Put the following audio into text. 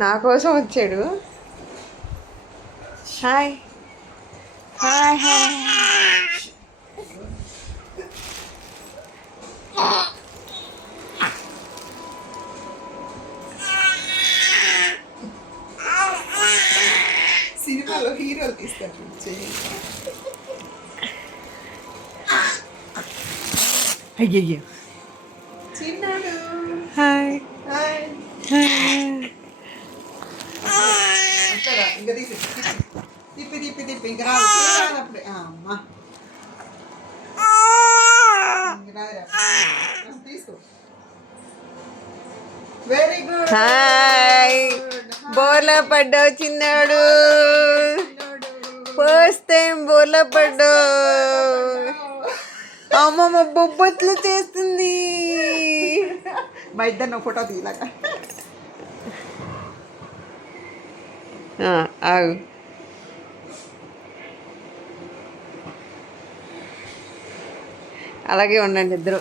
నా కోసం వచ్చాడు. Hi hi hi. సినిమాలో హీరోలు తీస్తారు. అయ్యయ్యో. చిన్నాడు. Hi hi. ఇంకా తీసి తిప్పి తిప్పి తిప్పి ఇంకా రాదప్పుడే అమ్మా తీసుకో. Very good. హాయ్. బోర్లా పడ్డావు చిన్నాడు. ఫస్ట్ టైం బోర్లా పడ్డావు. అమ్మమ్మ బొబ్బట్లు చేస్తుంది. మా ఇద్దరు ఫోటో తీయలాగా. ఆగు. అలాగే ఉండండి ఇద్దరు.